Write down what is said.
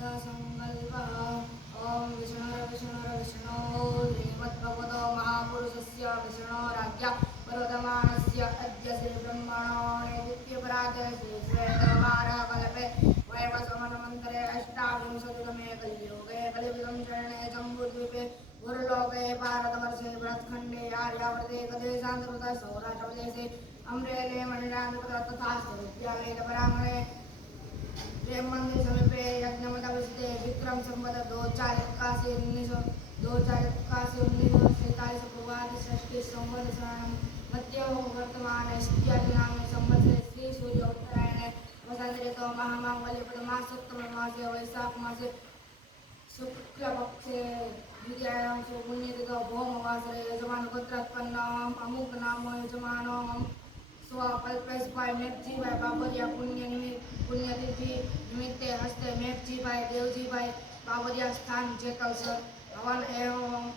संकल्पः ॐ विष्णो श्रीमद्भगवतो महापुरुषस्य विष्णोराज्ञा वर्तमानस्य अद्य श्रीब्रह्मणो नैदित्यपराधे श्रीश्वेतवाराकल्पे वैवस्वमन्वन्तरे अष्टाविंशतितमे कलियुगे कलियुगं शरणे जम्बूद्वीपे गुरुलोके भारतवर्षे भरतखण्डे आर्यावर्ते कदेशान्तर्गते सौराष्ट्रप्रदेशे अम्रेले मणिरान्ध्रप्रदेशे तथा विद्यालयपराङ्गणे प्रेम मंदिर समीपे यज्ञमदाविष्टे विक्रम संवत 2081 पूर्वादि षष्ठी संवत्सरणं मध्यो वर्तमान इत्यादिनाम संवत्सरे श्री सूर्य उत्तरायणे वसंत ऋतौ महामांगल्यप्रदमासोत्तममासे वैशाख मासे शुक्लपक्षे द्वितीयायां पुण्यतिथौ भौमवासरे यजमान गोत्रोत्पन्नम् अमुक नाम यजमानम् स्वकल्पेशभाई मेघजीभाई बाबरिया पुण्यतिथि निमित्ते हस्ते मेघजीभाई देवजीभाई बाबरिया स्थान जेतल सर हवन एवं